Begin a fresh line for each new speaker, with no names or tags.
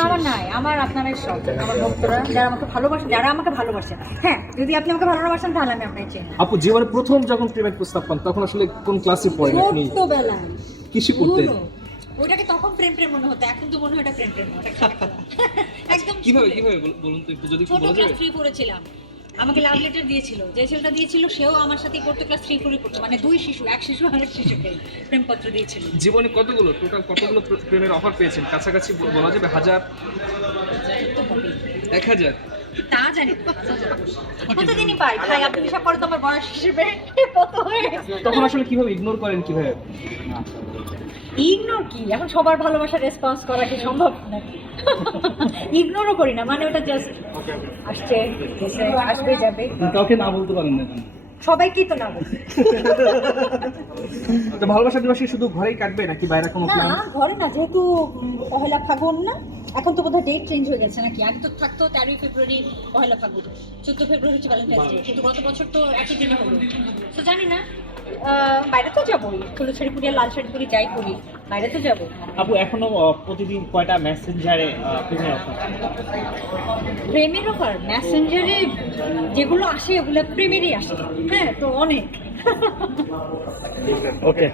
আমার নাই আমার আপনারাই সব আমার ভক্তরা যারা আমাকে ভালোবাসে যারা আমাকে ভালোবাসে হ্যাঁ যদি আপনি আমাকে ভালোবাসেন তাহলে আমি আপনাকে চিনি।
আপু জীবনে প্রথম যখন প্রেমের প্রস্তাব পান তখন আসলে কোন ক্লাসে পড়েন আপনি?
ছোট্টবেলায়।
কিসে করতেন।
ওইটাকে তখন প্রেম প্রেম মনে হতো এখন তো মনে হয় এটা প্রেম প্রেম ওটা খারাপ কথা একদম
কীভাবে। কীভাবে বলুন তো একটু যদি
ছোট ক্লাস
যায়।
থ্রি পড়েছিলাম। আমাকে লাভ লেটার দিয়েছিল। যে ছেলেটা দিয়েছিল সেও আমার সাথে পড়তো ক্লাস থ্রি ফোরে পড়তো মানে দুই শিশু এক শিশু আর এক শিশুকে প্রেমপত্র দিয়েছিল।
জীবনে কতগুলো? টোটাল কতগুলো প্র- প্রেমের অফার পেয়েছেন? কাছাকাছি বলা যাবে হাজার। এক হাজার?
তা জানি। প্রতিদিনই পাই ভাই আপনি হিসাব করে তো আমার বয়স হিসেবে কত হয়ে
তখন আসলে কীভাবে ইগনোর করেন কীভাবে?
ইগনোর কি? এখন সবার ভালোবাসার রেসপন্স করা কি সম্ভব নাকি? ইগনোরও করি না মানে ওটা জাস্ট আসছে গেছে, আসবে যাবে।
কাউকে না বলতে পারেন না
সবাইকেই তো না বলছি।
তো ভালোবাসা দিবসে শুধু ঘরেই কাটবে নাকি বাইরে কোনো
না ঘরে না যেহেতু পহেলা ফাগুন না এখন তো বোধহয় ডেট চেঞ্জ হয়ে গেছে নাকি? আগে তো থাকতো তেরোই ফেব্রুয়ারি পহেলা ফাগুন চোদ্দ ফেব্রুয়ারি হচ্ছে ভ্যালেন্টাইন্স ডে কিন্তু গত বছর তো একই দিনে হলো। তো জানি না বাইরে তো যাবোই ফুলো শাড়ি পরি লাল শাড়ি পরি যাই পরি বাইরে তো যাব।
আপু এখনও প্রতিদিন কয়টা মেসেঞ্জারে প্রেমের অফার
প্রেমের অফার মেসেঞ্জারে যেগুলো আসে ওগুলো প্রেমেরই আসে। হ্যাঁ তো অনেক।
ওকে